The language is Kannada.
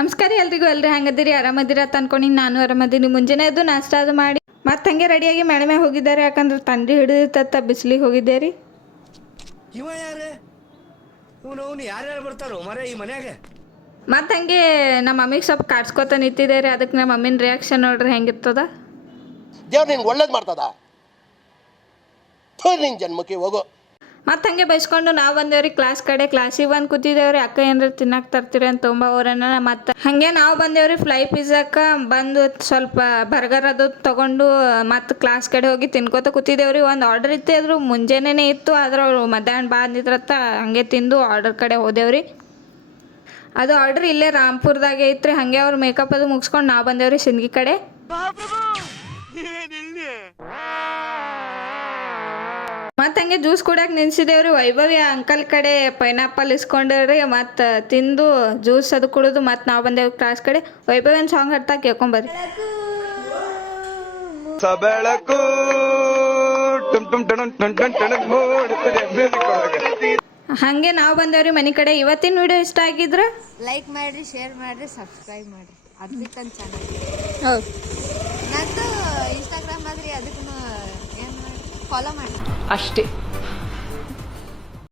ನಮಸ್ಕಾರ ಎಲ್ರಿಗೂ ಹೆಂಗದಿರಿ ಆರಾಮದಿರ ಅಂತ ಅನ್ಕೊಂಡಿನಿ. ನಾನು ಆರಾಮದೀನಿ. ಮುಂಜಾನೆ ಎದ್ದು ನಾಷ್ಟ ಅದು ಮಾಡಿ ಮತ್ತೆ ಹಂಗೆ ರೆಡಿಯಾಗಿ ಮಳೆ ಮೇಲೆ ಹೋಗಿದ್ದಾರೆ. ಯಾಕಂದ್ರೆ ತಂಡಿ ಹಿಡಿದಿತ್ತ ಬಿಸಿಲಿಗೆ ಹೋಗಿದ್ದೆ ರೀ. ಇವ ಯಾರು ಇವನು ಯಾರ್ಯಾರು ಬರ್ತಾರೋ ಮರೆ ಈ ಮನ್ಯಾಗ. ಮತ್ತೆ ಹಂಗೆ ನಮ್ಮ ಮಮ್ಮಿಗೆ ಸ್ವಲ್ಪ ಕಾಡ್ಸ್ಕೊತ ನಿಂತಿದೆ ರೀ. ಅದಕ್ಕೆ ನಮ್ಮ ಮಮ್ಮಿನ ರಿಯಾಕ್ಷನ್ ನೋಡ್ರಿ ಹೆಂಗಿರ್ತದ. ದೇವ್ರು ನಿನ್ಗೆ ಒಳ್ಳೇದು ಮಾಡ್ತದ, ನಿನ್ನ ಜನ್ಮಕ್ಕೆ ಹೋಗೋ. ಮತ್ತೆ ಹಂಗೆ ಬೈಸ್ಕೊಂಡು ನಾವು ಬಂದೇವ್ರಿ ಕ್ಲಾಸಿಗೆ ಬಂದು ಕೂತಿದ್ದೇವ್ರಿ. ಅಕ್ಕ ಏನಾರ ತಿನ್ನಕ್ಕೆ ತರ್ತೀರಿ ಅಂತ ತೊಂಬವ್ರನ್ನ. ಮತ್ತು ಹಾಗೆ ನಾವು ಬಂದೇವ್ರಿ ಫ್ಲೈ ಪಿಜ್ಜಾಕ್ಕೆ ಬಂದು ಸ್ವಲ್ಪ ಬರ್ಗರ್ ಅದು ತೊಗೊಂಡು ಮತ್ತು ಕ್ಲಾಸ್ ಕಡೆ ಹೋಗಿ ತಿನ್ಕೋತ ಕೂತಿದ್ದೇವ್ರಿ. ಒಂದು ಆರ್ಡರ್ ಇತ್ತು, ಆದರೂ ಮುಂಜಾನೆ ಇತ್ತು, ಆದ್ರೆ ಅವ್ರು ಮಧ್ಯಾಹ್ನ ಬಂದಿದ್ರತ್ತ ಹಂಗೆ ತಿಂದು ಆರ್ಡರ್ ಕಡೆ ಹೋದೇವ್ರಿ. ಅದು ಆರ್ಡ್ರ್ ಇಲ್ಲೇ ರಾಮ್ಪುರದಾಗೆ ಐತ್ರಿ. ಹಾಗೆ ಅವ್ರು ಮೇಕಪ್ ಅದು ಮುಗಿಸ್ಕೊಂಡು ನಾವು ಬಂದೇವ್ರಿ ಸಿಂದಗಿ ಕಡೆ. ಮತ್ತು ಹಂಗೆ ಜ್ಯೂಸ್ ಕುಡಿಯೋಕೆ ನಿಲ್ಸಿದೇವ್ರಿ. ವೈಭವಿ ಅಂಕಲ್ ಕಡೆ ಪೈನಾಪಲ್ ಇಸ್ಕೊಂಡೇವ್ರಿ. ಮತ್ತು ತಿಂದು ಜ್ಯೂಸ್ ಅದು ಕುಡಿದು ಮತ್ತು ನಾವು ಬಂದೇವ್ರಿ ಕ್ಲಾಸ್ ಕಡೆ. ವೈಭವಿ ಒಂದು ಸಾಂಗ್ ಹಾಡ್ತಾ ಕೇಳ್ಕೊಂಬರ್ರಿ. ಹಾಗೆ ನಾವು ಬಂದೇವ್ರಿ ಮನೆ ಕಡೆ. ಇವತ್ತಿನ ವಿಡಿಯೋ ಇಷ್ಟ ಆಗಿದ್ರೆ ಲೈಕ್ ಮಾಡಿರಿ, ಶೇರ್ ಮಾಡಿರಿ, ಸಬ್ಸ್ಕ್ರೈಬ್ ಮಾಡಿರಿ. ಅದಕ್ಕಂತ ಚಾನಲ್ ಹೌದು, ನಂದು ಇನ್ಸ್ಟಾಗ್ರಾಮ್ ಆದ್ರಿ, ಅದಕ್ಕೂ ಏನು ಮಾಡಿ ಫಾಲೋ ಮಾಡಿ ಅಷ್ಟೇ.